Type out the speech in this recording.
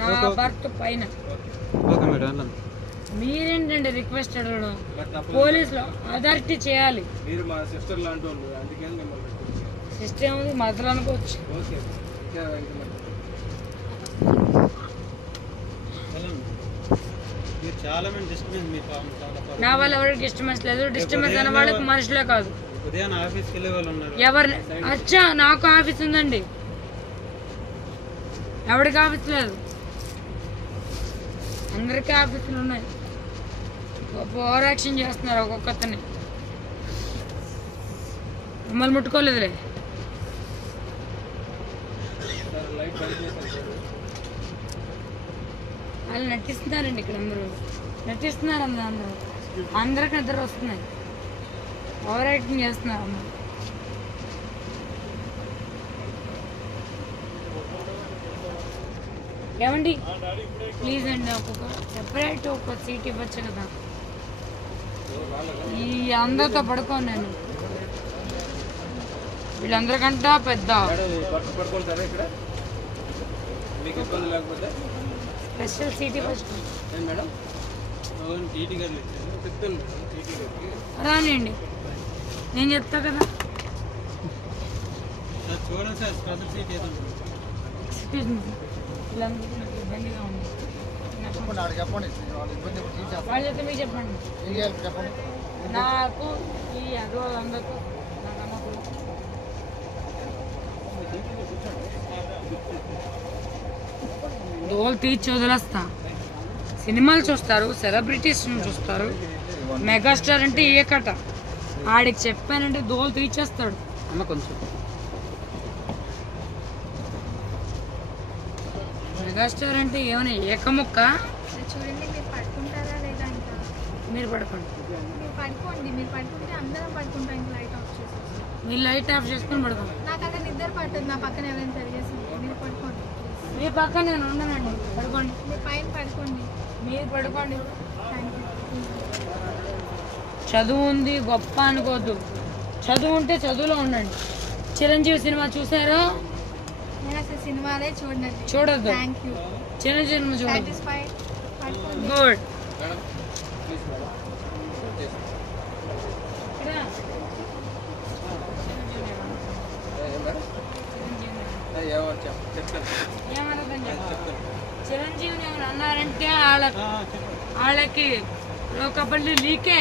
నా భర్త పైన. మీరేంటండి రిక్వెస్ట్ అడగడం? పోలీసులో అథారిటీ చేయాలి. సిస్టర్ ఏముంది, మదర్ అనుకోవచ్చు. నా వల్ల ఎవరికి డిస్టర్బెన్స్ లేదు. డిస్టర్బెన్స్ అనే వాళ్ళకి మనుషులే కాదు. ఎవరు అచ్చా నాకు ఆఫీస్ ఉందండి, ఎవరికి ఆఫీస్ లేదు, అందరికీ ఆఫీసులు ఉన్నాయి. ఓవర్ యాక్షన్ చేస్తున్నారు ఒక్కొక్కతని. మిమ్మల్ని ముట్టుకోలేదులే. వాళ్ళు నటిస్తున్నారండి ఇక్కడ, అందరూ నటిస్తున్నారు. అందరికి నిద్ర వస్తున్నాయి, ఓవర్ యాక్టింగ్ చేస్తున్నారు అందరూ. ఏమండి ప్లీజ్ అండి, ఒక్కొక్క సెపరేట్ ఒక సీట్ ఇవ్వచ్చు కదా. ఈ అందరితో పడుకోను నేను, వీళ్ళందరికంటా పెద్ద. స్పెషల్ సీట్ ఇవ్వచ్చు రానండి, నేను చెప్తా కదా. ఇబ్బందిగా ఉంది వాళ్ళతో మీకు చెప్పండి. నాకు ఈ అగోళ్ళందరితో నాకు అమ్మకు దోలు తీర్చి వదిలేస్తా. సినిమాలు చూస్తారు, సెలబ్రిటీస్ చూస్తారు, మెగాస్టార్ అంటే ఏకట. ఆడికి చెప్పానంటే దోలు తీర్చేస్తాడు. అమ్మ కొంచెం మెగాస్టార్ అంటే ఏమైనా ఏకముక్క. చూడండి, మీరు పడుకుంటారా లేదా? ఇంకా మీరు పడుకోండి, మీరు పడుకోండి. మీరు పడుకుంటే అందరం పడుకుంటాం. ఇంకా లైట్ ఆఫ్ చేసేసి మీరు లైట్ ఆఫ్ చేసుకొని పడుకోండి. నాకు అక్కడ నిద్ర పడుతుంది. నా పక్కన ఎవరైనా జరిగేసి మీరు పడుకోండి. మీ పక్కన నేను ఉండనండి, పడుకోండి. మీరు పైన పడుకోండి, మీరు పడుకోండి. Thank you. చదువు ఉంది గొప్ప అనుకోవద్దు, చదువు ఉంటే చదువులో ఉండండి. చిరంజీవి సినిమా చూసారో? నేను అసలు సినిమాలే చూడండి. చూడద్దు. Thank you. చిరంజీవి సినిమా చూడండి. సాటిస్ఫైడ్. గుడ్. చిరంజీవిని ఏమైనా అన్నారంటే వాళ్ళకి లోకపల్లి లీకే.